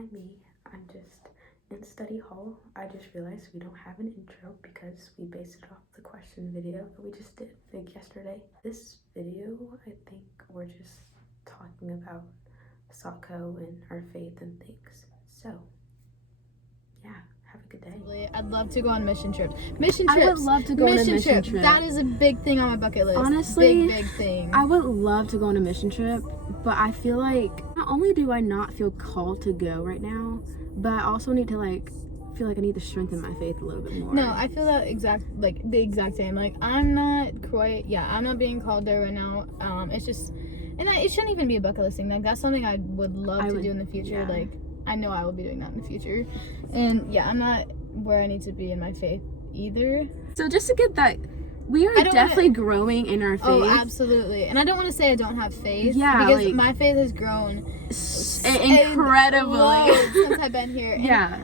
mind me. I'm just in study hall. I just realized we don't have an intro because we based it off the question video that we just did like yesterday. This video, I think we're just talking about Sako and our faith and things. So, yeah. Have a good day. I'd love to go on mission trips. Mission trips. I would love to go on a mission trip. That is a big thing on my bucket list. Honestly, big thing. I would love to go on a mission trip, but I feel like not only do I not feel called to go right now, but I also need to feel like I need to strengthen my faith a little bit more. No, I feel that the exact same. Like I'm not being called there right now. It's just, and it shouldn't even be a bucket list thing. Like that's something I would love to do in the future. Yeah. Like I know I will be doing that in the future. And yeah, I'm not where I need to be in my faith either. So just to get that, we are definitely growing in our faith. Oh, absolutely. And I don't want to say I don't have faith. Yeah, because my faith has grown incredibly since I've been here. And yeah.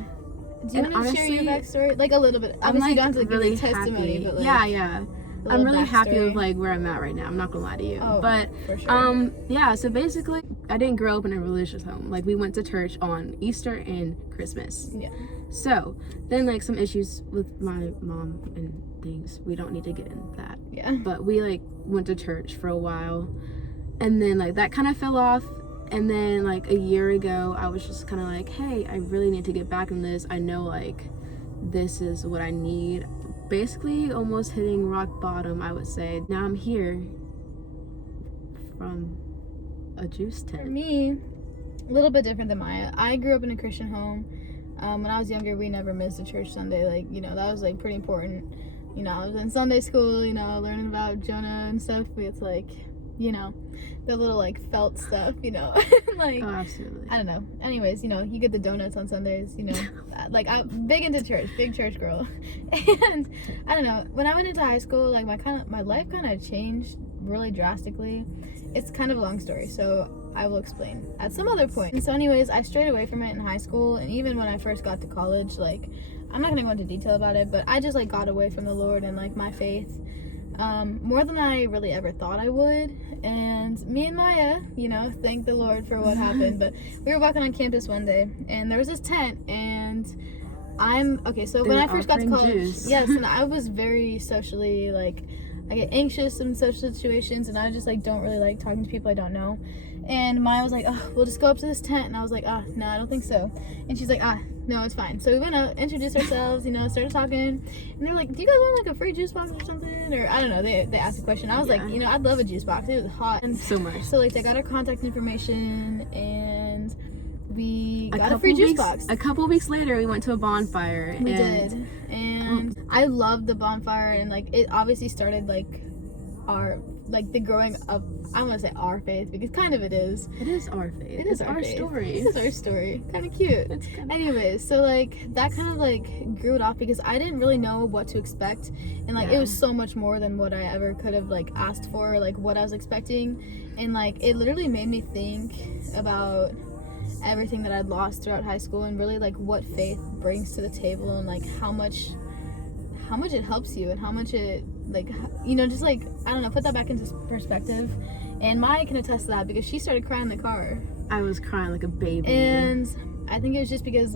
do you want to share your backstory? Like a little bit. Obviously, you don't have to really give a testimony, but yeah. I'm really happy with where I'm at right now. I'm not gonna lie to you. Oh, but for sure. yeah, so basically I didn't grow up in a religious home. Like we went to church on Easter and Christmas. Yeah. So then some issues with my mom and things. We don't need to get into that. Yeah. But we went to church for a while, and then that kind of fell off. And then a year ago I was just kind of hey, I really need to get back in this. I know this is what I need. Basically almost hitting rock bottom, I would say. Now I'm here from a juice tent. For me, a little bit different than Maya. I grew up in a Christian home. When I was younger, we never missed a church Sunday. That was pretty important. I was in Sunday school, learning about Jonah and stuff. It's the little felt stuff, Oh, absolutely. I don't know. Anyways, you get the donuts on Sundays, I'm big into church, big church girl. And I don't know, when I went into high school, my life kind of changed really drastically. It's kind of a long story, so I will explain at some other point. And so anyways, I strayed away from it in high school, and even when I first got to college, I'm not gonna go into detail about it, but I just got away from the Lord and my faith. More than I really ever thought I would. And me and Maya, thank the Lord for what happened, but we were walking on campus one day and there was this tent, and so when I first got to college, yes, and I was very socially, I get anxious in social situations, and I just don't really like talking to people I don't know. And Maya was oh, we'll just go up to this tent, and I was no, I don't think so. And she's no, it's fine. So we went up, introduced ourselves, started talking, and they were do you guys want a free juice box or something? Or I don't know, they asked a question. I was I'd love a juice box. It was hot. And so much. So they got our contact information, and we got a free juice box. A couple weeks later, we went to a bonfire. We did. And I loved the bonfire, and it obviously started our the growing up. I want to say our faith, because kind of it is. It is our faith. It is our faith. story. It is our story. Kind of cute. Anyways, so that kind of grew it off, because I didn't really know what to expect, and it was so much more than what I ever could have asked for, what I was expecting, and it literally made me think about everything that I'd lost throughout high school, and really what faith brings to the table, and how much it helps you, and how much it just I don't know, put that back into perspective. And Maya can attest to that, because she started crying in the car. I was crying like a baby. And I think it was just because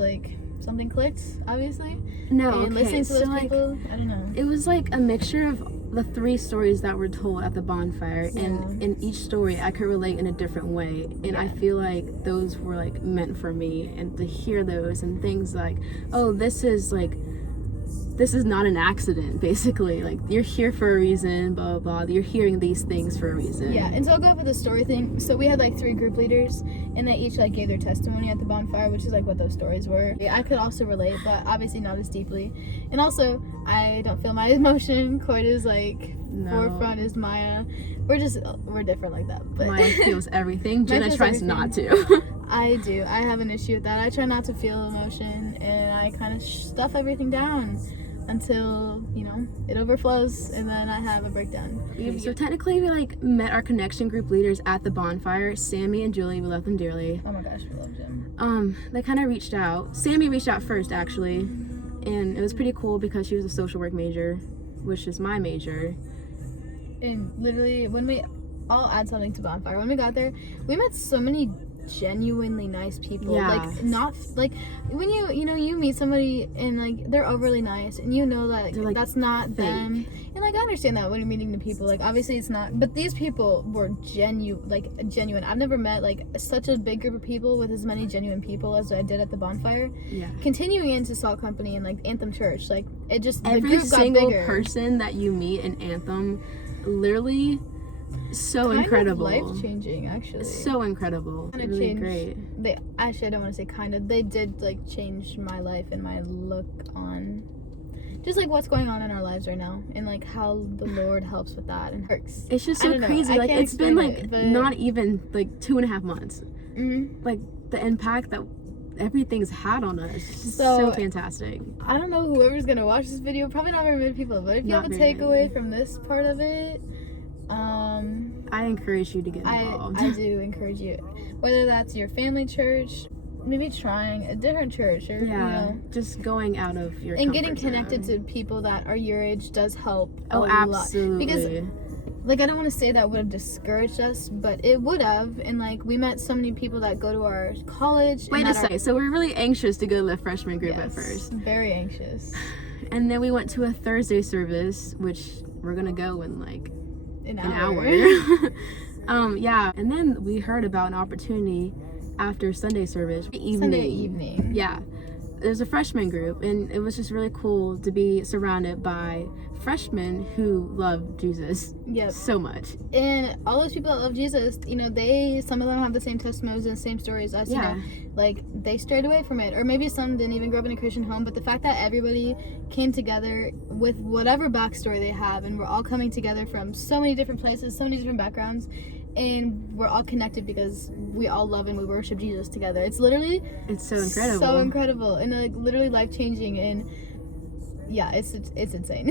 something clicked, obviously. No, and listening to those people, I don't know. It was a mixture of the 3 stories that were told at the bonfire, and in each story I could relate in a different way, and I feel those were meant for me, and to hear those and things oh, this is not an accident, basically. You're here for a reason, blah, blah, blah. You're hearing these things for a reason. Yeah, and so I'll go over the story thing. So we had 3 group leaders, and they each gave their testimony at the bonfire, which is what those stories were. Yeah, I could also relate, but obviously not as deeply. And also, I don't feel my emotion quite as forefront as Maya. We're different like that. But Maya feels everything. Jena tries not to. I do. I have an issue with that. I try not to feel emotion, and I kind of stuff everything down until it overflows, and then I have a breakdown. So technically we met our connection group leaders at the bonfire. Sammy and Julie, we love them dearly. Oh my gosh, we love them. They kind of reached out. Sammy reached out first, actually, and it was pretty cool because she was a social work major, which is my major. And literally, I'll add something to bonfire. When we got there, we met so many genuinely nice people. Yeah. Like, not like when you meet somebody and like they're overly nice and you know that They're, like, that's not fake. them. And like I understand that when you're meeting new people, like obviously it's not, but these people were genuine. I've never met like such a big group of people with as many genuine people as I did at the bonfire. Yeah. Continuing into Salt Company and like Anthem Church, like it just the Every group got single bigger. person that you meet in Anthem, literally so incredible. Life changing, actually. So incredible. Kind of really changed. great. They actually, I don't want to say kind of. They did like change my life and my look on, just like what's going on in our lives right now, and like how the Lord helps with that and works. It's just I so don't know. crazy. I Like can't it's been explain like it, but- not even like 2.5 months. Mhm. Like the impact that everything's had on us. It's So- so fantastic. I don't know whoever's gonna watch this video. Probably not very many people, but if you Not have a very takeaway many. from this part of it, I encourage you to get involved. I do encourage you, whether that's your family church, maybe trying a different church, or yeah, you know, just going out of your and getting comfort connected zone. to people that are your age does help. Oh, a lot. absolutely. Because like I don't want to say that would have discouraged us, but it would have. And like we met so many people that go to our college. Wait and a second. So we're really anxious to go to the freshman group Yes, at first, very anxious. and then we went to a Thursday service, which we're gonna go in like An an hour. hour. Yeah, and then we heard about an opportunity after Sunday service Sunday evening. Yeah, there's a freshman group, and it was just really cool to be surrounded by freshmen who love Jesus Yep. so much. And all those people that love Jesus, you know, some of them have the same testimonies and same stories as Yeah. you know, like they strayed away from it, or maybe some didn't even grow up in a Christian home. But the fact that everybody came together with whatever backstory they have, and we're all coming together from so many different places, so many different backgrounds, and we're all connected because we all love and we worship Jesus together. It's literally It's so incredible. so incredible, and like literally life changing, and yeah, it's insane.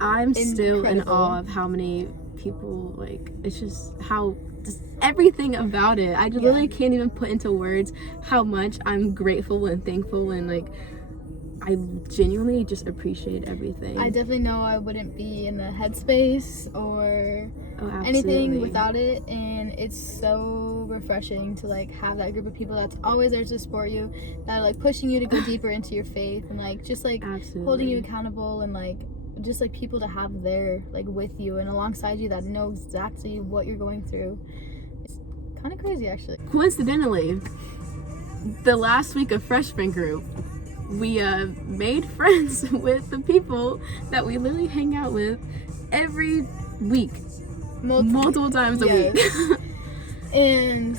I'm still in Incredible. awe of how many people, like, it's just how just everything about it. I literally can't even put into words how much I'm grateful and thankful, and like I genuinely just appreciate everything. I definitely know I wouldn't be in the headspace or Oh, anything absolutely. without it, and it's so refreshing to like have that group of people that's always there to support you, that are like pushing you to go deeper into your faith, and like just like Absolutely. holding you accountable, and like just like people to have there like with you and alongside you that know exactly what you're going through. It's kind of crazy, actually. Coincidentally, the last week of freshman group, we made friends with the people that we literally hang out with every week, multiple times a Yes. week. And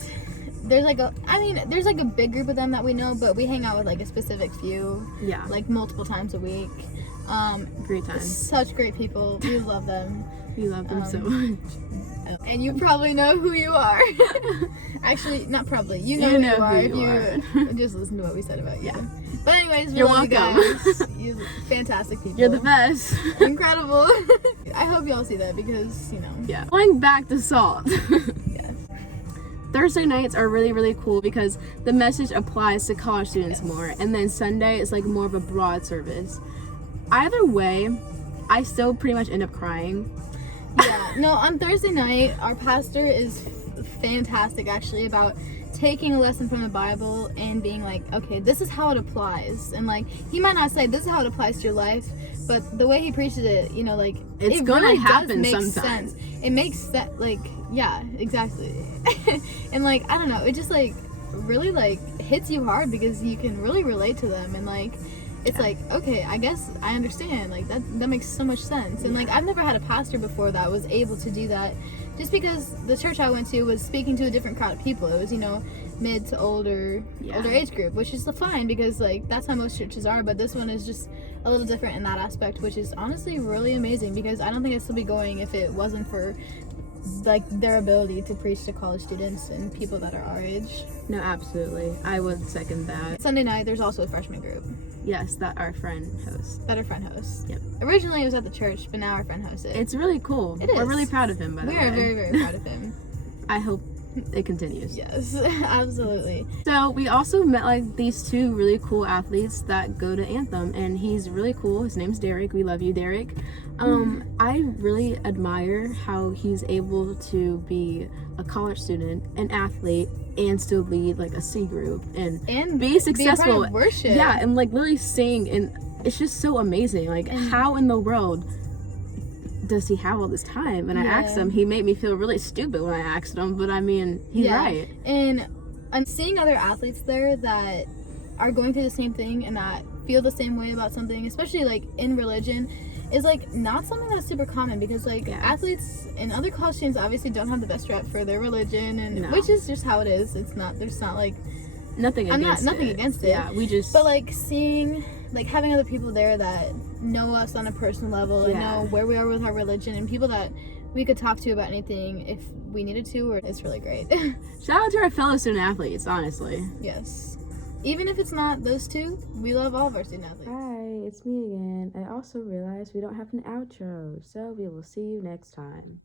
there's like a big group of them that we know, but we hang out with like a specific few, Yeah, like multiple times a week. great time. Such great people. We love them. We love them so Um, much. And you probably know who you are. Actually, not probably. You know You who know you are who if you you just listen to what we said about you. Yeah. But anyways, we You're love welcome. you guys. You're fantastic people. You're the best. Incredible. I hope y'all see that because, you know. Yeah. Going back to Salt. Yes. Thursday nights are really, really cool because the message applies to college students more, and then Sunday is like more of a broad service. Either way, I still pretty much end up crying. Yeah. No, on Thursday night, our pastor is fantastic actually about taking a lesson from the Bible and being like, okay, this is how it applies. And like, he might not say this is how it applies to your life, but the way he preaches it, you know, like, It's it gonna really happen does make sometimes. sense. It makes that, like, yeah, exactly. And like, I don't know, it just like really like hits you hard because you can really relate to them, and like, it's like, okay, I guess I understand. Like that makes so much sense. And like, I've never had a pastor before that was able to do that, just because the church I went to was speaking to a different crowd of people. It was, you know, mid to older age group, which is fine because like that's how most churches are. But this one is just a little different in that aspect, which is honestly really amazing because I don't think I'd still be going if it wasn't for like their ability to preach to college students and people that are our age. No, absolutely. I would second that. Sunday night, there's also a freshman group Yes, that our friend hosts. that our friend hosts. Yep. Originally, it was at the church, but now our friend hosts it. It's really cool. It We're is. really proud of him, by the We way. are very, very proud of him. I hope it continues. Yes, absolutely. So we also met like these two really cool athletes that go to Anthem, and he's really cool. His name's Derek. We love you, Derek. I really admire how he's able to be a college student, an athlete, and still lead like a C group and be successful. Be a part of worship. Yeah, and like literally sing, and it's just so amazing. Like, how in the world does he have all this time? And I asked him, he made me feel really stupid when I asked him, but I mean, he's right. And I'm seeing other athletes there that are going through the same thing and that feel the same way about something, especially like in religion, is like not something that's super common, because like athletes and other college students obviously don't have the best rep for their religion, and which is just how it is. It's not, there's not like nothing against it. Yeah, we just, but like seeing, like having other people there that know us on a personal level and know where we are with our religion, and people that we could talk to about anything if we needed to, or it's really great. Shout out to our fellow student athletes, honestly. Yes. Even if it's not those two, we love all of our student athletes. Hi, it's me again. I also realized we don't have an outro, so we will see you next time.